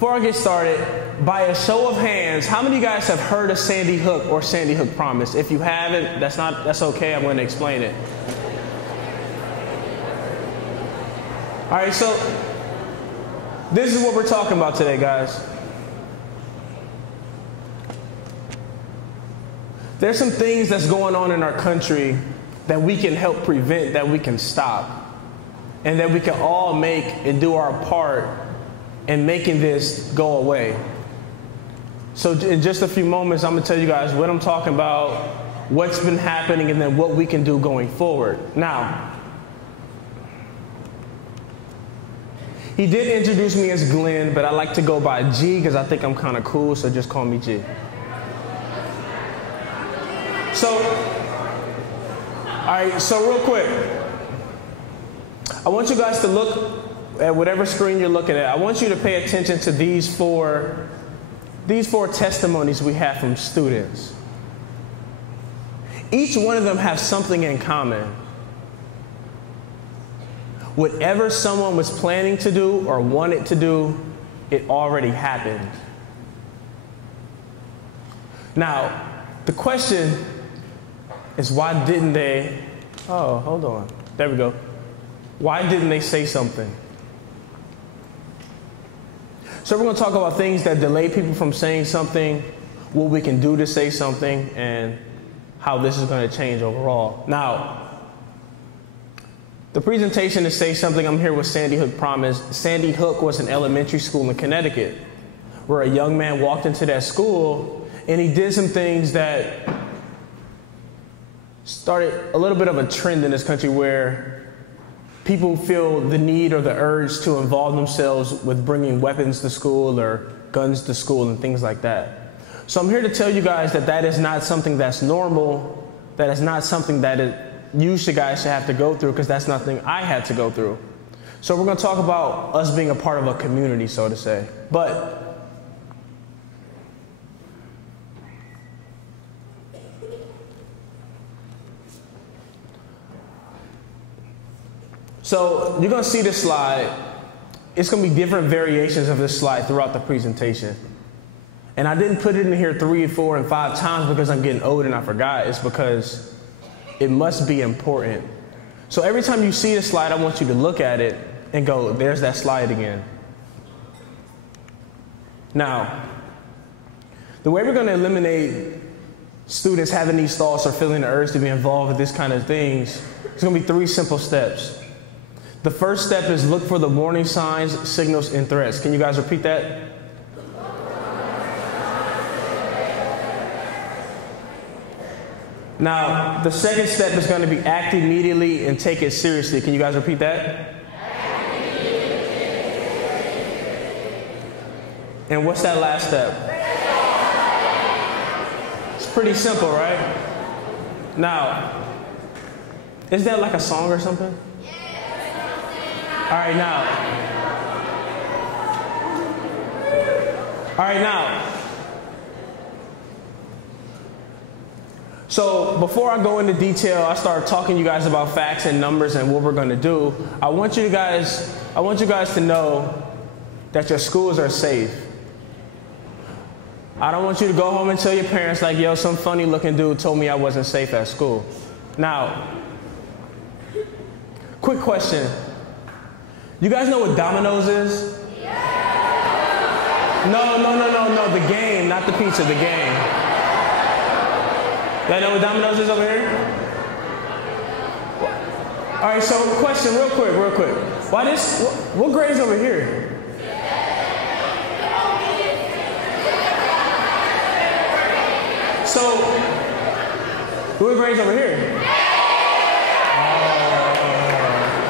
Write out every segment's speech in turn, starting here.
before I get started, by a show of hands, how many of you guys have heard of Sandy Hook or Sandy Hook Promise? If you haven't, that's okay. I'm going to explain it. All right, so this is what we're talking about today, guys. There's some things that's going on in our country that we can help prevent, that we can stop, and that we can all make and do our part in making this go away. So in just a few moments, I'm going to tell you guys what I'm talking about, what's been happening, and then what we can do going forward. Now, he did introduce me as Glenn, but I like to go by G because I think I'm kind of cool, so just call me G. So, all right, so real quick, I want you guys to look at whatever screen you're looking at. I want you to pay attention to these four testimonies we have from students. Each one of them has something in common. Whatever someone was planning to do or wanted to do, it already happened. Now, the question is, why didn't they? Oh, hold on. There we go. Why didn't they say something? So we're going to talk about things that delay people from saying something, what we can do to say something, and how this is going to change overall. Now, the presentation to say something, I'm here with Sandy Hook Promise. Sandy Hook was an elementary school in Connecticut where a young man walked into that school and he did some things that started a little bit of a trend in this country where people feel the need or the urge to involve themselves with bringing weapons to school or guns to school and things like that. So I'm here to tell you guys that that is not something that's normal, that is not something that you guys should have to go through, because that's nothing I had to go through. So we're going to talk about us being a part of a community, so to say. So you're going to see this slide. It's going to be different variations of this slide throughout the presentation. And I didn't put it in here 3, 4, and 5 times because I'm getting old and I forgot. It's because it must be important. So every time you see the slide, I want you to look at it and go, there's that slide again. Now, the way we're going to eliminate students having these thoughts or feeling the urge to be involved with this kind of things, it's going to be 3 simple steps. The first step is look for the warning signs, signals, and threats. Can you guys repeat that? Now, the second step is going to be act immediately and take it seriously. Can you guys repeat that? And what's that last step? It's pretty simple, right? Now, is that like a song or something? All right, now. So before I go into detail, I start talking to you guys about facts and numbers and what we're going to do. I want you guys to know that your schools are safe. I don't want you to go home and tell your parents like, yo, some funny looking dude told me I wasn't safe at school. Now, quick question. You guys know what Domino's is? No, the game, not the pizza, the game. Y'all know what Domino's is over here? All right, so question real quick. What grade's over here? So, what grade's over here?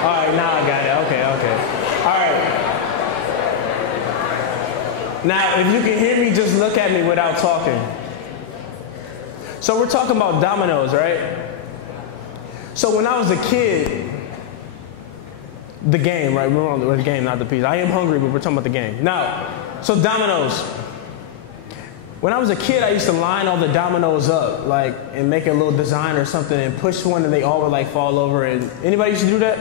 All right, now I got it. Okay. All right. Now, if you can hear me, just look at me without talking. So we're talking about Domino's, right? So when I was a kid, the game, right? We're on the game, not the pizza. I am hungry, but we're talking about the game. Now, so Domino's. When I was a kid, I used to line all the dominoes up, like, and make a little design or something and push one and they all would like fall over. And anybody used to do that?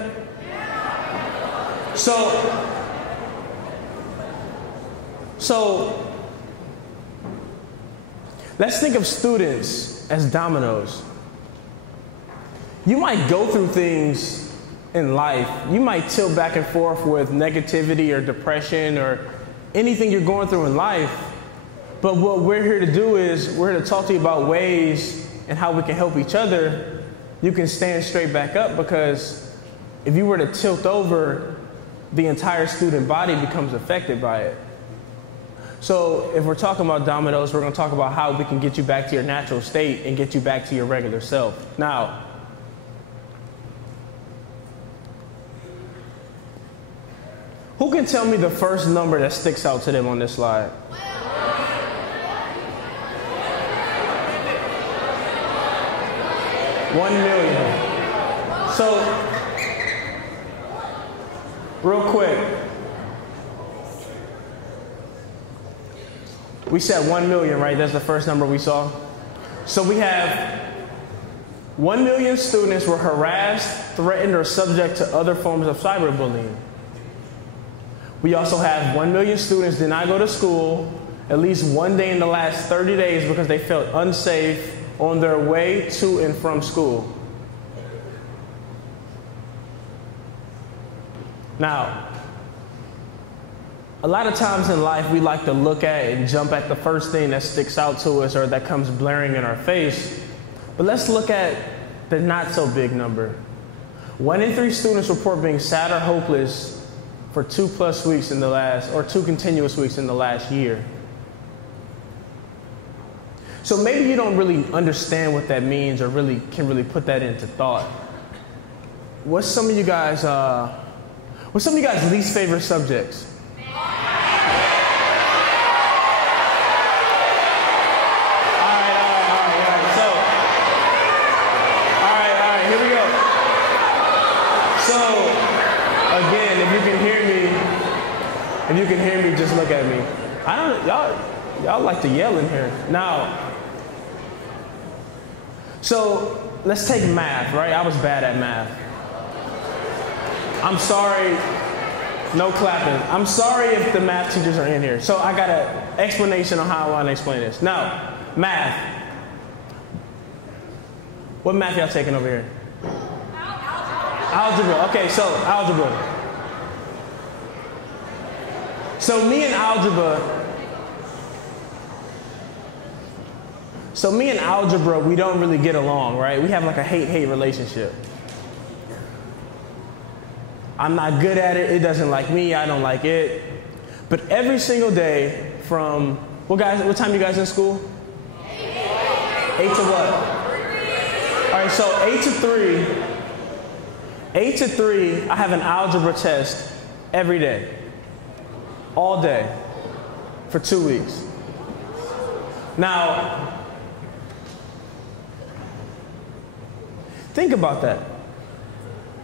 So let's think of students as dominoes. You might go through things in life. You might tilt back and forth with negativity or depression or anything you're going through in life. But what we're here to do is we're here to talk to you about ways and how we can help each other. You can stand straight back up, because if you were to tilt over, the entire student body becomes affected by it. So if we're talking about dominoes, we're going to talk about how we can get you back to your natural state and get you back to your regular self. Now, who can tell me the first number that sticks out to them on this slide? 1 million. So, real quick, we said 1 million, right? That's the first number we saw. So we have 1 million students were harassed, threatened, or subject to other forms of cyberbullying. We also have 1 million students did not go to school at least one day in the last 30 days because they felt unsafe on their way to and from school. Now, a lot of times in life we like to look at and jump at the first thing that sticks out to us or that comes blaring in our face. But let's look at the not so big number. 1 in 3 students report being sad or hopeless for 2+ weeks in the last, or 2 continuous weeks in the last year. So maybe you don't really understand what that means or really can really put that into thought. What's some of you guys' least favorite subjects? If you can hear me, just look at me. Y'all like to yell in here. Now, so let's take math, right? I was bad at math. I'm sorry, no clapping. I'm sorry if the math teachers are in here. So I got an explanation on how I want to explain this. Now, math. What math y'all taking over here? Algebra. Okay, so algebra. So me and algebra, we don't really get along, right? We have like a hate-hate relationship. I'm not good at it. It doesn't like me. I don't like it. But every single day from, what time you guys in school? 8 to what? All right, so 8 to 3. 8 to 3, I have an algebra test every day. All day for 2 weeks. Now, think about that.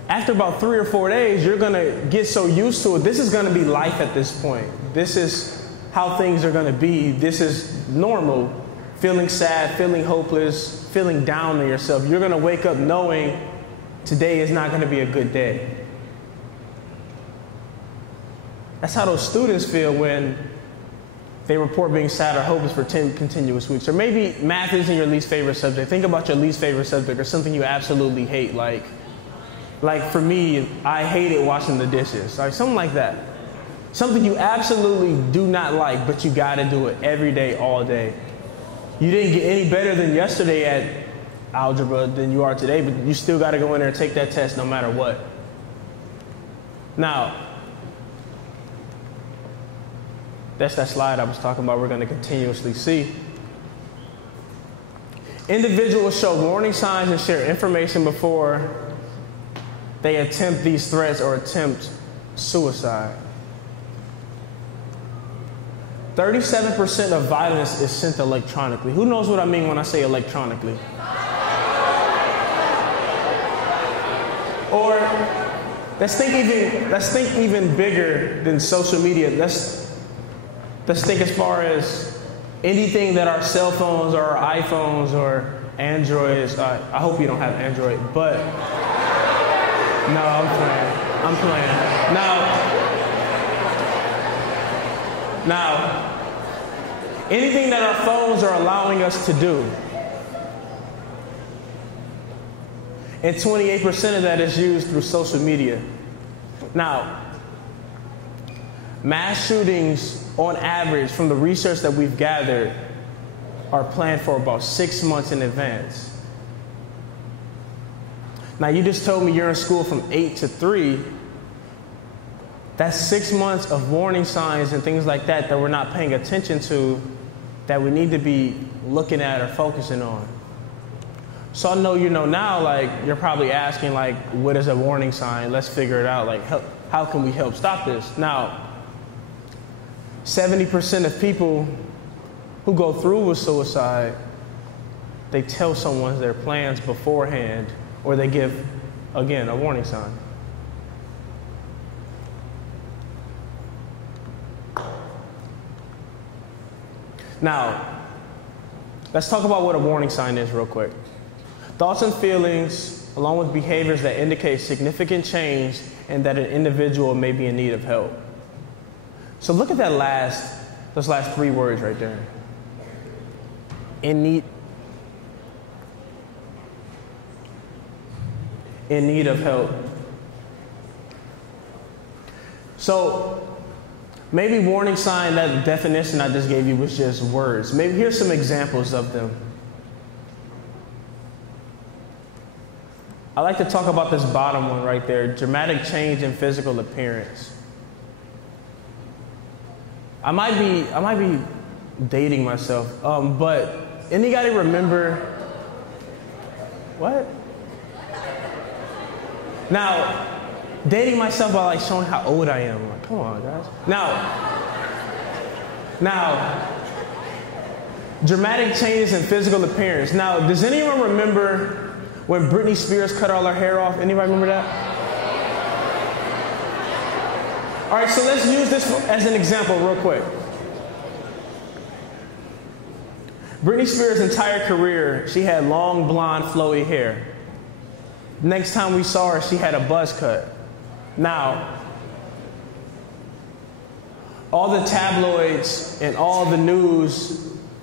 After about 3 or 4 days, you're going to get so used to it. This is going to be life at this point. This is how things are going to be. This is normal. Feeling sad, feeling hopeless, feeling down on yourself. You're going to wake up knowing today is not going to be a good day. That's how those students feel when they report being sad or hopeless for 10 continuous weeks. Or maybe math isn't your least favorite subject. Think about your least favorite subject or something you absolutely hate. Like for me, I hated washing the dishes. Like something like that. Something you absolutely do not like, but you got to do it every day, all day. You didn't get any better than yesterday at algebra than you are today, but you still got to go in there and take that test no matter what. Now, that's that slide I was talking about we're going to continuously see. Individuals show warning signs and share information before they attempt these threats or attempt suicide. 37% of violence is sent electronically. Who knows what I mean when I say electronically? Or let's think even bigger than social media. Let's think as far as anything that our cell phones or our iPhones or Androids. I hope you don't have Android, but no, I'm playing. Now, Now, anything that our phones are allowing us to do, and 28% of that is used through social media. Now, mass shootings, on average, from the research that we've gathered, are planned for about 6 months in advance. Now, you just told me you're in school from 8 to 3. That's 6 months of warning signs and things like that that we're not paying attention to, that we need to be looking at or focusing on. So I know you know now, like, you're probably asking, like, what is a warning sign? Let's figure it out. Like, how can we help stop this? Now, 70% of people who go through with suicide, they tell someone their plans beforehand, or they give, again, a warning sign. Now, let's talk about what a warning sign is real quick. Thoughts and feelings, along with behaviors that indicate significant change and that an individual may be in need of help. So look at those last 3 words right there. In need of help. So maybe warning sign, that definition I just gave you was just words. Maybe here's some examples of them. I like to talk about this bottom one right there, dramatic change in physical appearance. I might be dating myself, but anybody remember what? Now, dating myself by like showing how old I am. Like, come on, guys. Now, dramatic changes in physical appearance. Now, does anyone remember when Britney Spears cut all her hair off? Anybody remember that? All right, so let's use this as an example real quick. Britney Spears' entire career, she had long, blonde, flowy hair. Next time we saw her, she had a buzz cut. Now, all the tabloids and all the news,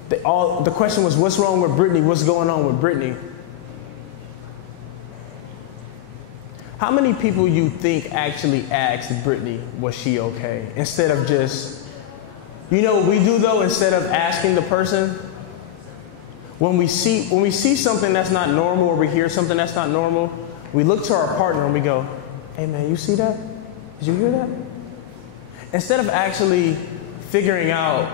the question was, what's wrong with Britney? What's going on with Britney? How many people you think actually asked Britney, was she okay? Instead of just, you know what we do though, instead of asking the person, when we see something that's not normal or we hear something that's not normal, we look to our partner and we go, hey man, you see that? Did you hear that? Instead of actually figuring out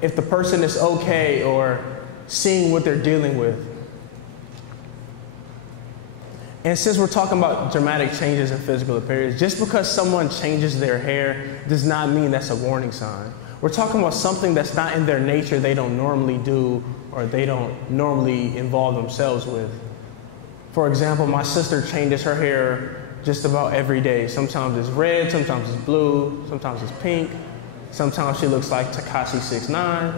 if the person is okay or seeing what they're dealing with. And since we're talking about dramatic changes in physical appearance, just because someone changes their hair does not mean that's a warning sign. We're talking about something that's not in their nature, they don't normally do, or they don't normally involve themselves with. For example, my sister changes her hair just about every day. Sometimes it's red, sometimes it's blue, sometimes it's pink, sometimes she looks like Tekashi 6ix9ine.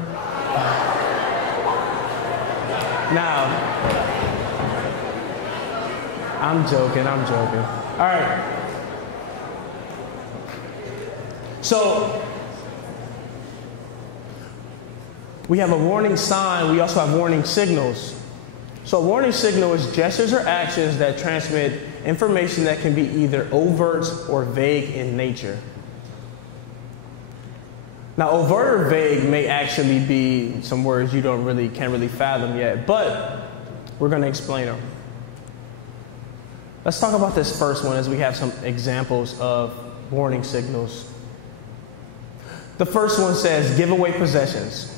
Now, I'm joking. All right. So, we have a warning sign, we also have warning signals. So a warning signal is gestures or actions that transmit information that can be either overt or vague in nature. Now, overt or vague may actually be some words you can't really fathom yet, but we're going to explain them. Let's talk about this first one as we have some examples of warning signals. The first one says, give away possessions.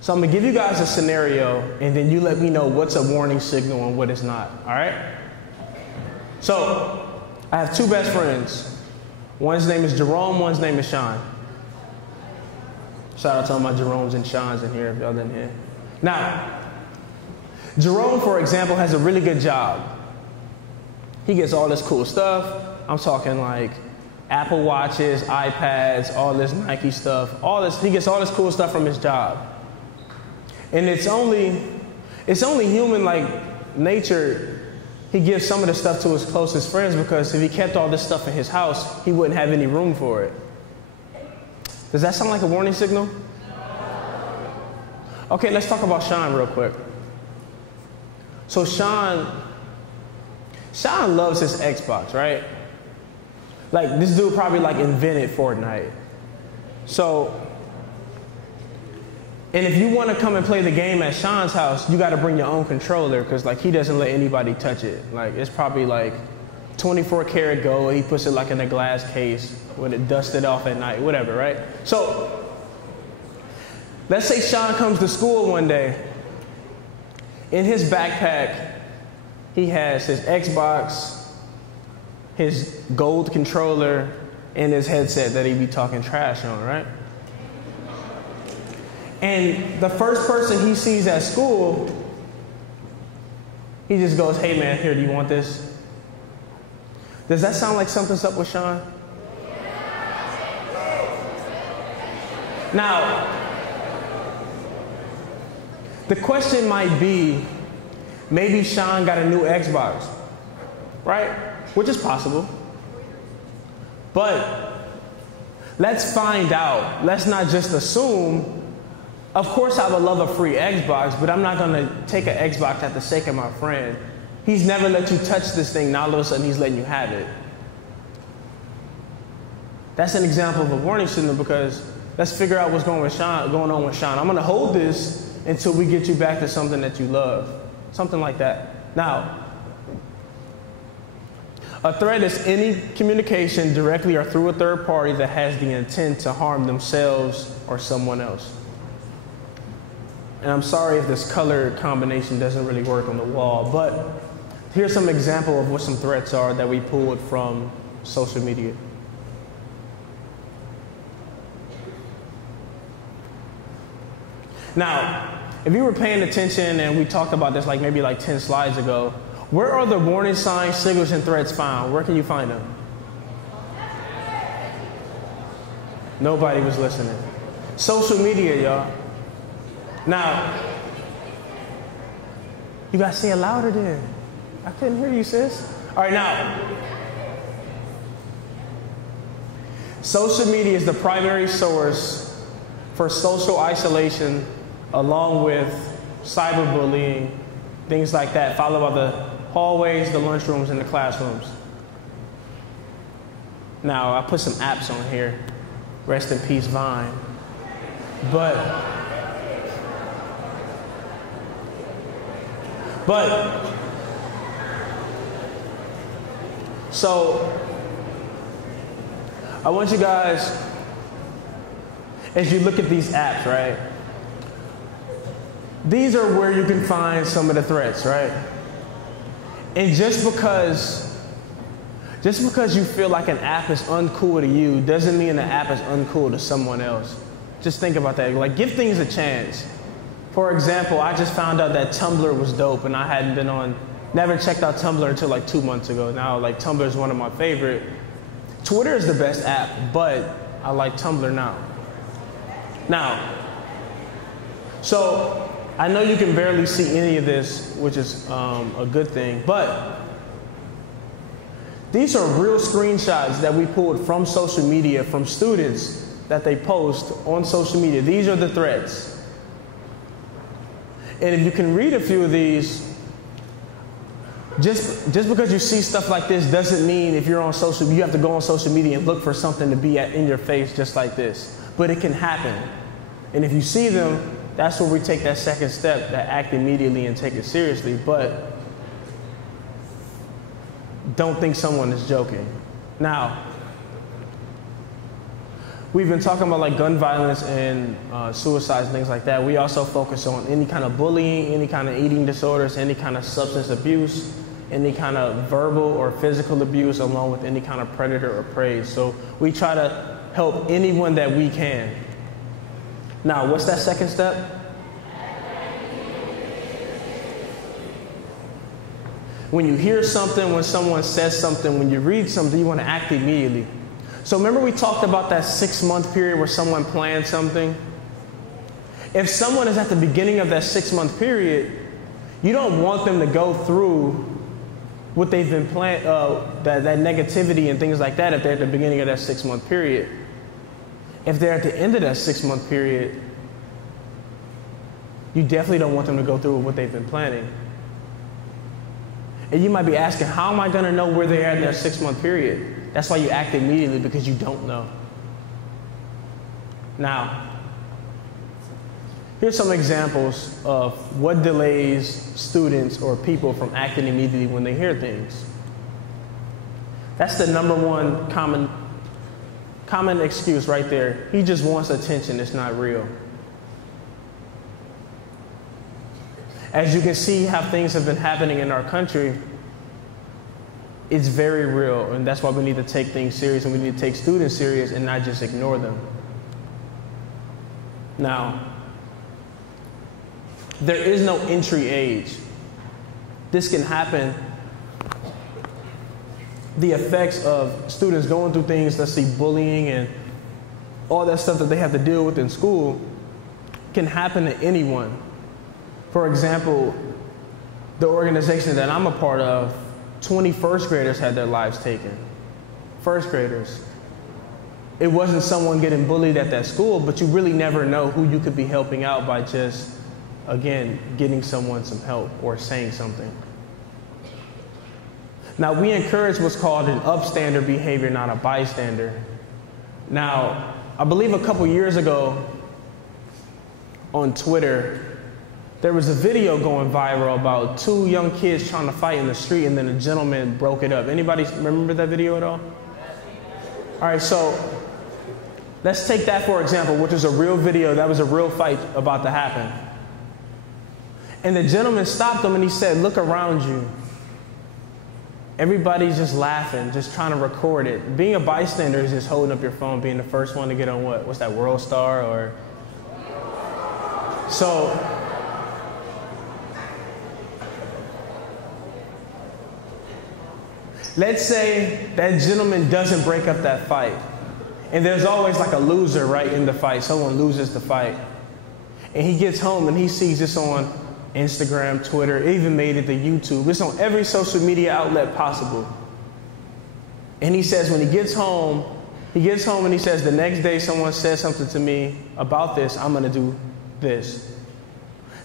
So I'm going to give you guys a scenario, and then you let me know what's a warning signal and what is not, all right? So I have 2 best friends. One's name is Jerome, one's name is Sean. Shout out to all my Jeromes and Seans in here if y'all didn't hear. Now, Jerome, for example, has a really good job. He gets all this cool stuff. I'm talking like Apple Watches, iPads, all this Nike stuff, all this. He gets all this cool stuff from his job. And it's only human like nature. He gives some of the stuff to his closest friends because if he kept all this stuff in his house, he wouldn't have any room for it. Does that sound like a warning signal? Okay, let's talk about Sean real quick. So Sean loves his Xbox, right? Like, this dude probably like invented Fortnite. So, and if you want to come and play the game at Sean's house, you got to bring your own controller, because like he doesn't let anybody touch it. Like, it's probably like 24 karat gold. He puts it like in a glass case with it dusted off at night, whatever, right? So, let's say Sean comes to school one day. In his backpack, he has his Xbox, his gold controller, and his headset that he be talking trash on, right? And the first person he sees at school, he just goes, hey man, here, do you want this? Does that sound like something's up with Sean? Now, the question might be, maybe Sean got a new Xbox, right? Which is possible. But let's find out. Let's not just assume. Of course, I would love a free Xbox, but I'm not going to take an Xbox at the sake of my friend. He's never let you touch this thing. Now all of a sudden he's letting you have it. That's an example of a warning signal, because let's figure out what's going on with Sean. I'm going to hold this until we get you back to something that you love. Something like that. Now, a threat is any communication directly or through a third party that has the intent to harm themselves or someone else. And I'm sorry if this color combination doesn't really work on the wall, but here's some example of what some threats are that we pulled from social media. Now, if you were paying attention, and we talked about this like maybe like 10 slides ago, where are the warning signs, signals, and threats found? Where can you find them? Nobody was listening. Social media, y'all. Now, you gotta say it louder then. I couldn't hear you, sis. All right, now. Social media is the primary source for social isolation, along with cyberbullying, things like that, followed by the hallways, the lunchrooms, and the classrooms. Now, I put some apps on here. Rest in peace, Vine. But so I want you guys, as you look at these apps, right? These are where you can find some of the threats, right? And just because you feel like an app is uncool to you doesn't mean the app is uncool to someone else. Just think about that. Like, give things a chance. For example, I just found out that Tumblr was dope, and I hadn't never checked out Tumblr until like 2 months ago. Now, like, Tumblr is one of my favorite. Twitter is the best app, but I like Tumblr now. Now, so I know you can barely see any of this, which is a good thing, but these are real screenshots that we pulled from social media, from students that they post on social media. These are the threats. And if you can read a few of these, just because you see stuff like this doesn't mean if you're on social, you have to go on social media and look for something to be in your face just like this. But it can happen. And if you see them, that's where we take that second step, that act immediately and take it seriously. But don't think someone is joking. Now, we've been talking about like gun violence and suicides and things like that. We also focus on any kind of bullying, any kind of eating disorders, any kind of substance abuse, any kind of verbal or physical abuse, along with any kind of predator or prey. So we try to help anyone that we can. Now, what's that second step? When you hear something, when someone says something, when you read something, you want to act immediately. So remember we talked about that 6-month period where someone planned something? If someone is at the beginning of that 6-month period, you don't want them to go through what they've been planned, that negativity and things like that if they're at the beginning of that 6-month period. if they're at the end of that 6-month period, you definitely don't want them to go through what they've been planning. And you might be asking, how am I going to know where they're at in their 6-month period? That's why you act immediately, because you don't know. Now, here's some examples of what delays students or people from acting immediately when they hear things. That's the number one common excuse right there. He just wants attention, it's not real. As you can see how things have been happening in our country, it's very real, and that's why we need to take things serious, and we need to take students serious and not just ignore them. Now, there is no entry age. This can happen. The effects of students going through things, let's see, bullying and all that stuff that they have to deal with in school can happen to anyone. For example, the organization that I'm a part of, 20 first graders had their lives taken. First graders. It wasn't someone getting bullied at that school, but you really never know who you could be helping out by just, again, getting someone some help or saying something. Now, we encourage what's called an upstander behavior, not a bystander. Now, I believe a couple years ago on Twitter, there was a video going viral about 2 young kids trying to fight in the street, and then a gentleman broke it up. Anybody remember that video at all? All right, so let's take that for example, which is a real video. That was a real fight about to happen. And the gentleman stopped him and he said, "Look around you. Everybody's just laughing, just trying to record it. Being a bystander is just holding up your phone, being the first one to get on what's that, World Star or..." So, let's say that gentleman doesn't break up that fight. And there's always like a loser, right, in the fight. Someone loses the fight. And he gets home and he sees this on Instagram, Twitter, it even made it to YouTube. It's on every social media outlet possible. And he says when he gets home and he says, the next day someone says something to me about this, I'm going to do this.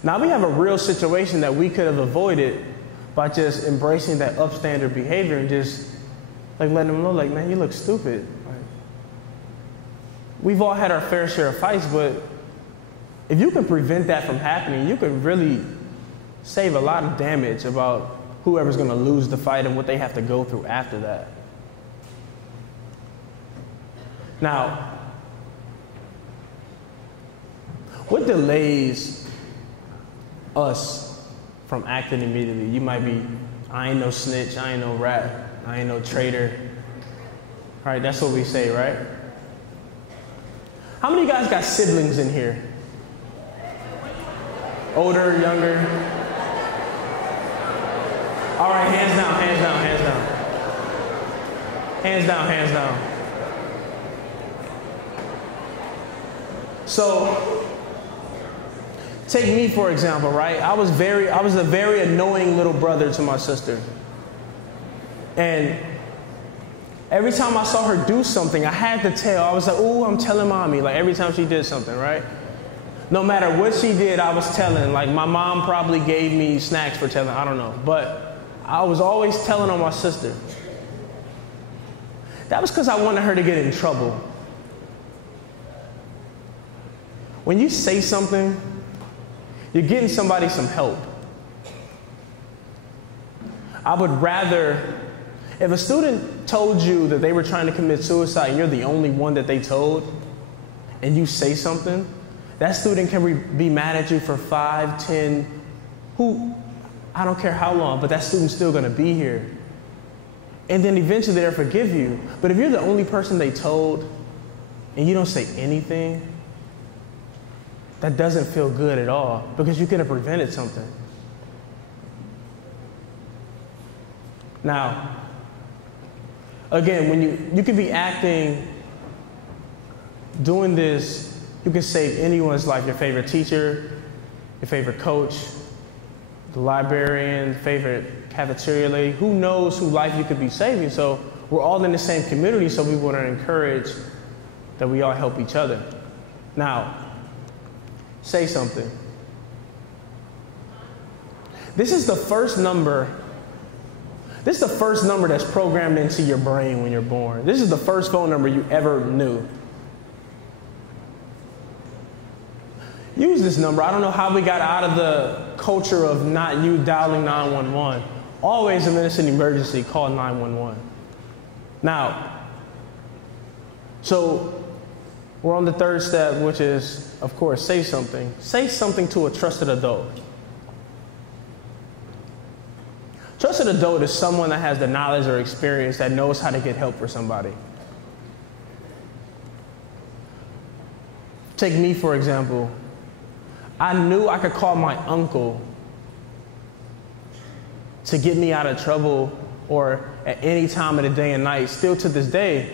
Now we have a real situation that we could have avoided by just embracing that upstander behavior and just like letting them know, like, man, you look stupid. Like, we've all had our fair share of fights, but if you can prevent that from happening, you can really save a lot of damage about whoever's going to lose the fight and what they have to go through after that. Now, what delays us from acting immediately? You might be, I ain't no snitch, I ain't no rat, I ain't no traitor. All right, that's what we say, right? How many of you guys got siblings in here? Older, younger? All right, hands down, hands down, hands down. Hands down, hands down. So, take me for example, right? I was a very annoying little brother to my sister. And every time I saw her do something, I had to tell. I was like, "Ooh, I'm telling mommy." Like every time she did something, right? No matter what she did, I was telling. Like my mom probably gave me snacks for telling, I don't know. But I was always telling on my sister. That was because I wanted her to get in trouble. When you say something, you're getting somebody some help. I would rather, if a student told you that they were trying to commit suicide and you're the only one that they told, and you say something, that student can be mad at you for 5, 10, I don't care how long, but that student's still gonna be here. And then eventually they'll forgive you. But if you're the only person they told and you don't say anything, that doesn't feel good at all because you could have prevented something. Now, again, when you could be acting, doing this, you can save anyone's life. Your favorite teacher, your favorite coach, the librarian, favorite cafeteria lady. Who knows whose life you could be saving? So we're all in the same community, so we want to encourage that we all help each other. Now, say something. This is the first number that's programmed into your brain when you're born. This is the first phone number you ever knew. Use this number. I don't know how we got out of the culture of not you dialing 911. Always, if it's an emergency, call 911. Now, so we're on the third step, which is, of course, say something. Say something to a trusted adult. Trusted adult is someone that has the knowledge or experience that knows how to get help for somebody. Take me, for example. I knew I could call my uncle to get me out of trouble or at any time of the day and night. Still to this day,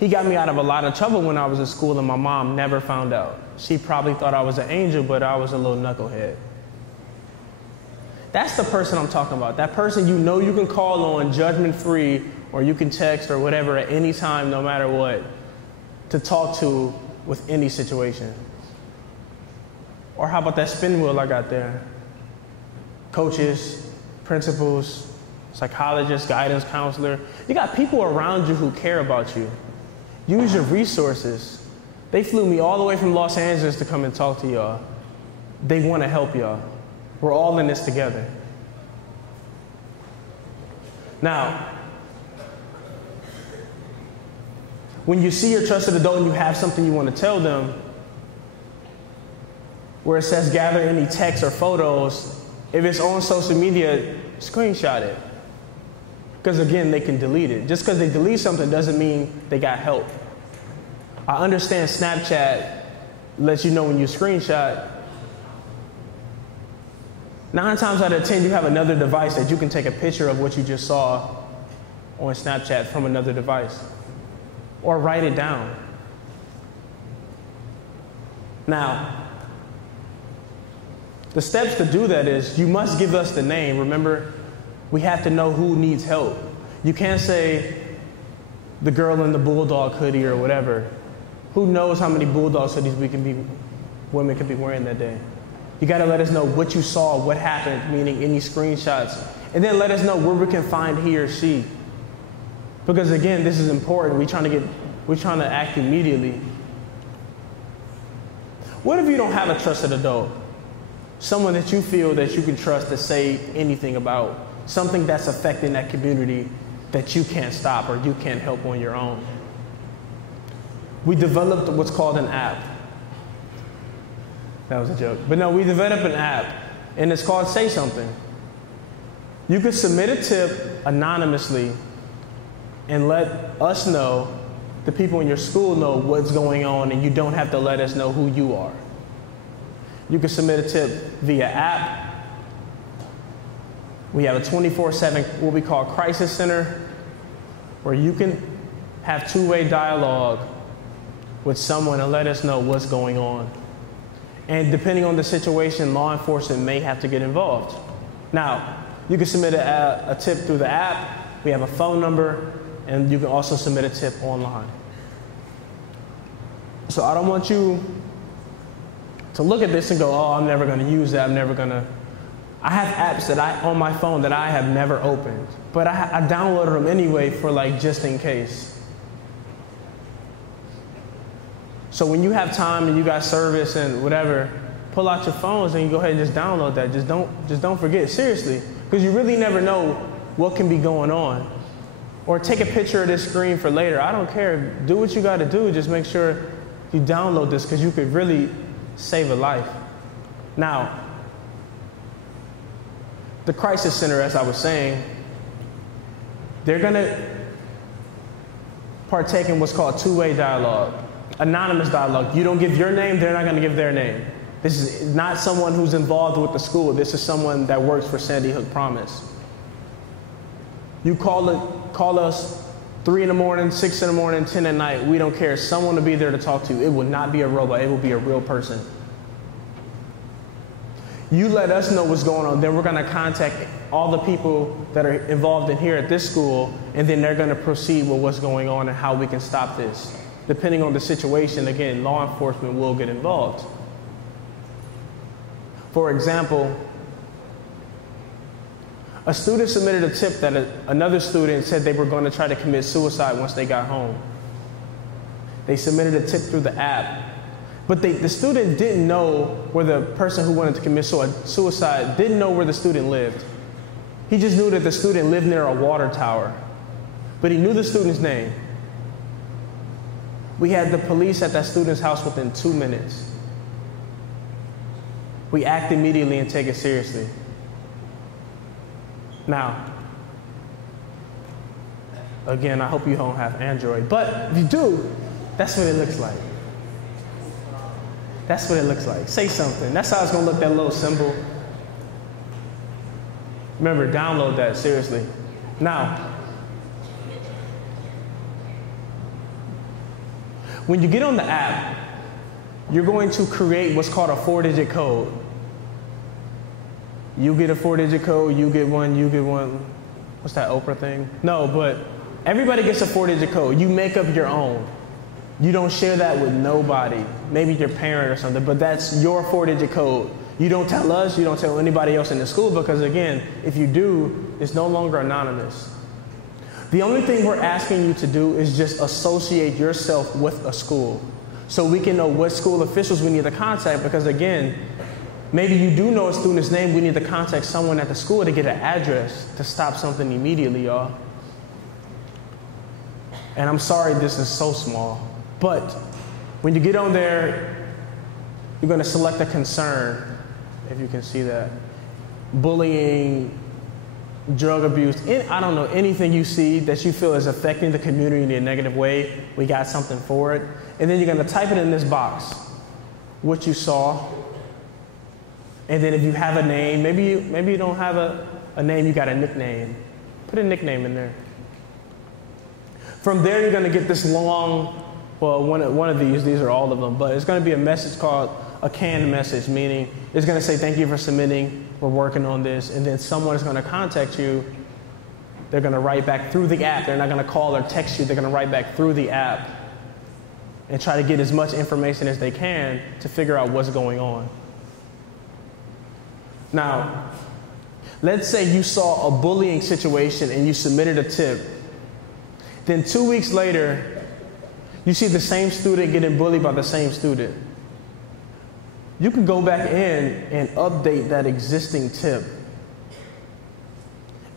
he got me out of a lot of trouble when I was in school and my mom never found out. She probably thought I was an angel, but I was a little knucklehead. That's the person I'm talking about. That person you know you can call on judgment-free, or you can text or whatever at any time, no matter what, to talk to with any situation. Or how about that spin wheel I got there? Coaches, principals, psychologists, guidance counselor. You got people around you who care about you. Use your resources. They flew me all the way from Los Angeles to come and talk to y'all. They want to help y'all. We're all in this together. Now, when you see your trusted adult and you have something you want to tell them, where it says gather any texts or photos, if it's on social media, screenshot it. Because again, they can delete it. Just because they delete something doesn't mean they got help. I understand Snapchat lets you know when you screenshot. 9 times out of 10, you have another device that you can take a picture of what you just saw on Snapchat from another device. Or write it down. Now, the steps to do that is you must give us the name. Remember, we have to know who needs help. You can't say the girl in the bulldog hoodie or whatever. Who knows how many bulldog hoodies women could be wearing that day? You got to let us know what you saw, what happened, meaning any screenshots, and then let us know where we can find he or she. Because again, this is important. We're trying to act immediately. What if you don't have a trusted adult? Someone that you feel that you can trust to say anything about, something that's affecting that community that you can't stop or you can't help on your own. We developed what's called an app. That was a joke. But no, we developed an app, and it's called Say Something. You could submit a tip anonymously and let us know, the people in your school know what's going on, and you don't have to let us know who you are. You can submit a tip via app. We have a 24/7, what we call crisis center, where you can have two-way dialogue with someone and let us know what's going on. And depending on the situation, law enforcement may have to get involved. Now, you can submit a tip through the app. We have a phone number, and you can also submit a tip online. So I don't want you to look at this and go, oh, I'm never going to use that. I have apps on my phone that I have never opened, but I downloaded them anyway for just in case. So when you have time and you got service and whatever, pull out your phones and you go ahead and just download that. Just don't forget, seriously, because you really never know what can be going on. Or take a picture of this screen for later. I don't care. Do what you got to do. Just make sure you download this, because you could really save a life. Now, the crisis center, as I was saying, they're going to partake in what's called two-way dialogue. Anonymous dialogue. You don't give your name, they're not going to give their name. This is not someone who's involved with the school. This is someone that works for Sandy Hook Promise. You call us 3 in the morning, 6 in the morning, 10 at night. We don't care. Someone will be there to talk to you. It will not be a robot. It will be a real person. You let us know what's going on. Then we're going to contact all the people that are involved in here at this school, and then they're going to proceed with what's going on and how we can stop this. depending on the situation, again, law enforcement will get involved. For example, a student submitted a tip that another student said they were going to try to commit suicide once they got home. They submitted a tip through the app, but the student didn't know where the person who wanted to commit suicide didn't know where the student lived. He just knew that the student lived near a water tower, but he knew the student's name. We had the police at that student's house within 2 minutes. We act immediately and take it seriously. Now, again, I hope you don't have Android, but if you do, that's what it looks like. That's what it looks like. Say something. That's how it's going to look, that little symbol. Remember, download that, seriously. Now, when you get on the app, you're going to create what's called a 4-digit code. You get a 4-digit code, you get one. What's that Oprah thing? No, but everybody gets a 4-digit code. You make up your own. You don't share that with nobody, maybe your parent or something, but that's your 4-digit code. You don't tell us, you don't tell anybody else in the school, because again, if you do, it's no longer anonymous. The only thing we're asking you to do is just associate yourself with a school so we can know what school officials we need to contact, because again, maybe you do know a student's name, we need to contact someone at the school to get an address to stop something immediately, y'all. And I'm sorry this is so small, but when you get on there, you're going to select a concern, if you can see that. Bullying, drug abuse, I don't know, anything you see that you feel is affecting the community in a negative way, we got something for it. And then you're going to type it in this box, what you saw. And then if you have a name, maybe you don't have a name, you got a nickname. Put a nickname in there. From there, you're going to get this long, well, one of these are all of them, but it's going to be a message called a canned message, meaning it's going to say, thank you for submitting, we're working on this, and then someone is going to contact you. They're going to write back through the app. They're not going to call or text you. They're going to write back through the app and try to get as much information as they can to figure out what's going on. Now, let's say you saw a bullying situation and you submitted a tip. Then 2 weeks later, you see the same student getting bullied by the same student. You can go back in and update that existing tip.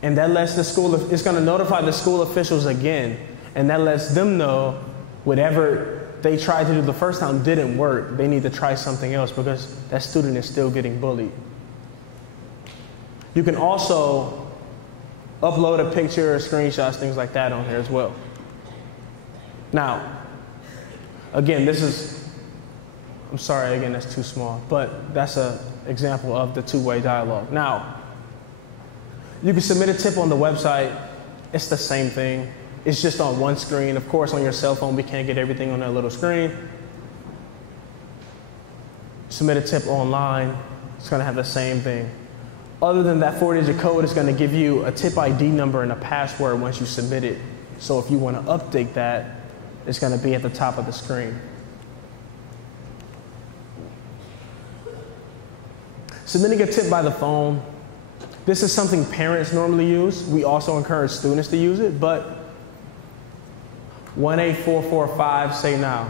And that lets the school, it's going to notify the school officials again. And that lets them know whatever they tried to do the first time didn't work. They need to try something else because that student is still getting bullied. You can also upload a picture, screenshots, things like that on here as well. Now, again, I'm sorry, again, that's too small, but that's an example of the two-way dialogue. Now, you can submit a tip on the website. It's the same thing. It's just on one screen. Of course, on your cell phone, we can't get everything on that little screen. Submit a tip online. It's going to have the same thing. Other than that 4-digit code, it's going to give you a tip ID number and a password once you submit it. So if you want to update that, it's going to be at the top of the screen. Submitting a tip by the phone. This is something parents normally use. We also encourage students to use it, but 18445, say now.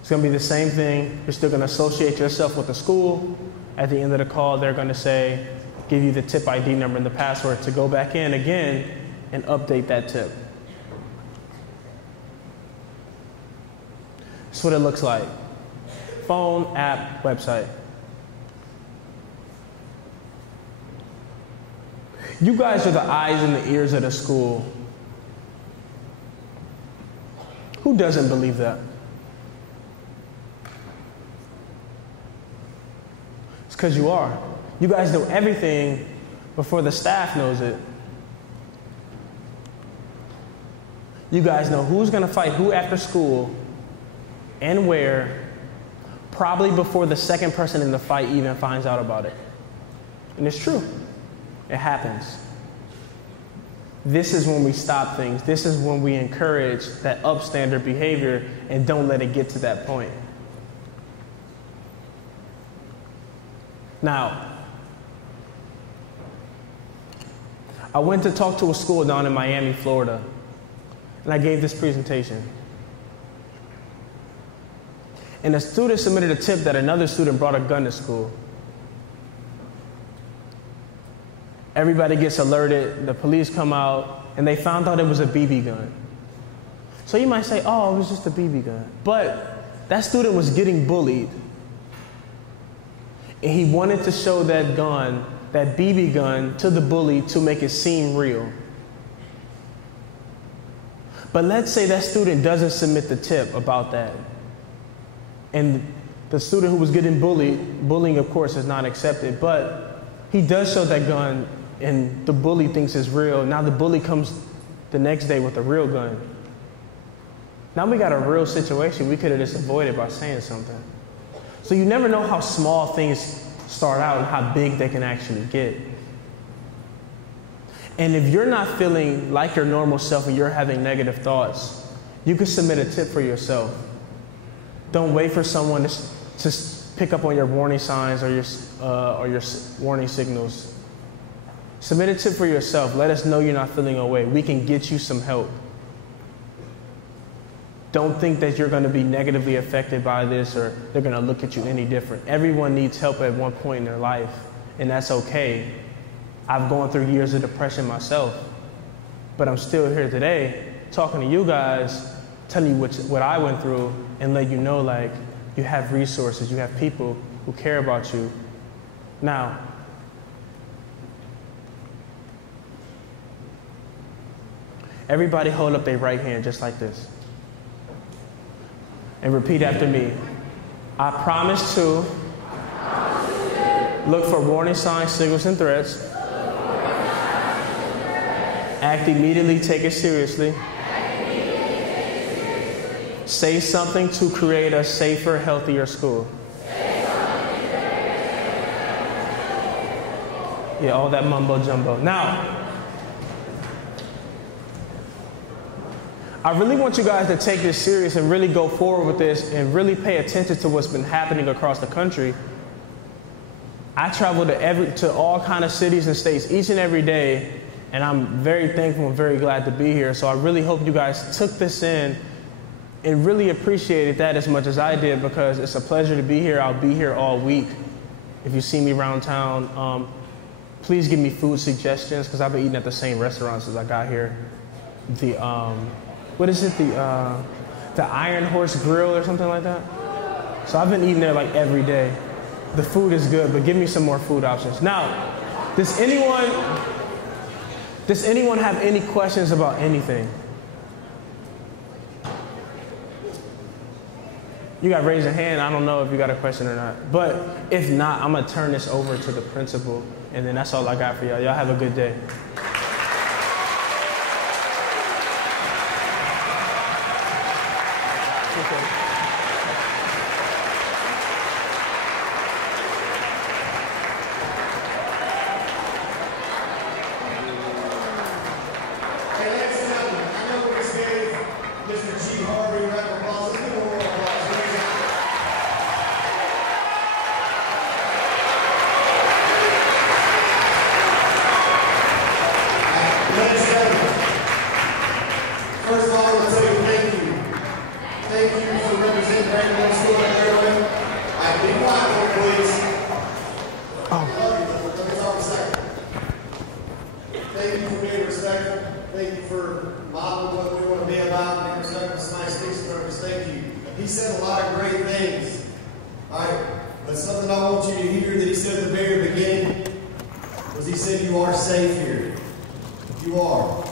It's going to be the same thing. You're still going to associate yourself with the school. At the end of the call, they're going to say, give you the tip ID number and the password to go back in again and update that tip. That's what it looks like. Phone, app, website. You guys are the eyes and the ears of the school. Who doesn't believe that? It's because you are. You guys know everything before the staff knows it. You guys know who's going to fight who after school and where, probably before the second person in the fight even finds out about it. And it's true. It happens. this is when we stop things. This is when we encourage that upstandard behavior and don't let it get to that point. Now, I went to talk to a school down in Miami, Florida, and I gave this presentation. And a student submitted a tip that another student brought a gun to school. Everybody gets alerted, the police come out, and they found out it was a BB gun. So you might say, oh, it was just a BB gun. But that student was getting bullied. And he wanted to show that gun, that BB gun, to the bully to make it seem real. But let's say that student doesn't submit the tip about that. And the student who was getting bullied, bullying of course is not accepted, but he does show that gun and the bully thinks it's real. Now the bully comes the next day with a real gun. Now we got a real situation we could have just avoided by saying something. So you never know how small things start out and how big they can actually get. And if you're not feeling like your normal self and you're having negative thoughts, you can submit a tip for yourself. Don't wait for someone to pick up on your warning signs or your warning signals. Submit a tip for yourself. Let us know you're not feeling away. We can get you some help. Don't think that you're going to be negatively affected by this or they're going to look at you any different. Everyone needs help at one point in their life, and that's okay. I've gone through years of depression myself, but I'm still here today talking to you guys, telling you what I went through and let you know, like, you have resources, you have people who care about you. Now, everybody hold up their right hand just like this. And repeat after me. I promise to look for warning signs, signals, and threats. Act immediately, take it seriously. Say something to create a safer, healthier school. Yeah, all that mumbo jumbo. Now, I really want you guys to take this serious and really go forward with this and really pay attention to what's been happening across the country. I travel to all kind of cities and states each and every day, and I'm very thankful and very glad to be here. So I really hope you guys took this in and really appreciated that as much as I did, because it's a pleasure to be here. I'll be here all week. If you see me around town, please give me food suggestions, because I've been eating at the same restaurants as I got here. What is it? The Iron Horse Grill or something like that? So I've been eating there like every day. The food is good, but give me some more food options. Now, does anyone have any questions about anything? You got to raise your hand. I don't know if you got a question or not. But if not, I'm going to turn this over to the principal, and then that's all I got for y'all. Y'all have a good day. First of all, I want to tell you thank you. Thank you for representing Franklin School at Maryland. Be quiet, please. I love you. Let me talk a second. Thank you for being respectful. Thank you for modeling what we want to be about and being respectful. Somebody speaks for us. Thank you. He said a lot of great things. All right, but something I want you to hear that he said at the very beginning was he said you are safe here. You are.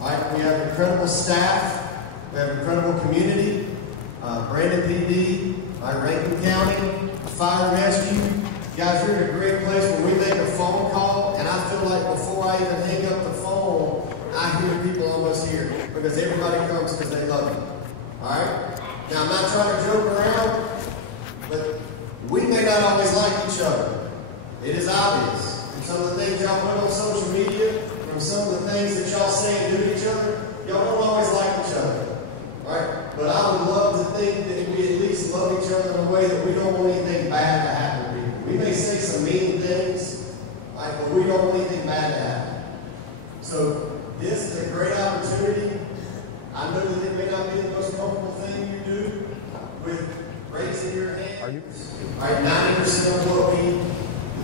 All right, we have incredible staff, we have incredible community, Brandon PD, Rankin County, Fire and Rescue. Guys, you're in a great place where we make a phone call, and I feel like before I even hang up the phone, I hear people almost here, because everybody comes because they love you. All right? Now, I'm not trying to joke around, but we may not always like each other. It is obvious. And some of the things y'all put on social media, from some of the things that y'all say and do to each other, y'all don't always like each other. Right? But I would love to think that we at least love each other in a way that we don't want anything bad to happen to people. We may say some mean things, right, but we don't want anything bad to happen. So this is a great opportunity. I know that it may not be the most comfortable thing you do with raising your hand. Are you? All right, 90% of what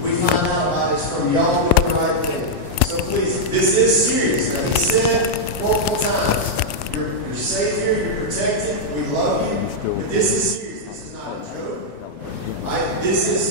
we find out about is from y'all doing the right thing. So please, this is serious. Now, he said multiple times, you're safe here, you're protected, we love you, but this is serious. This is not a joke. Right? This is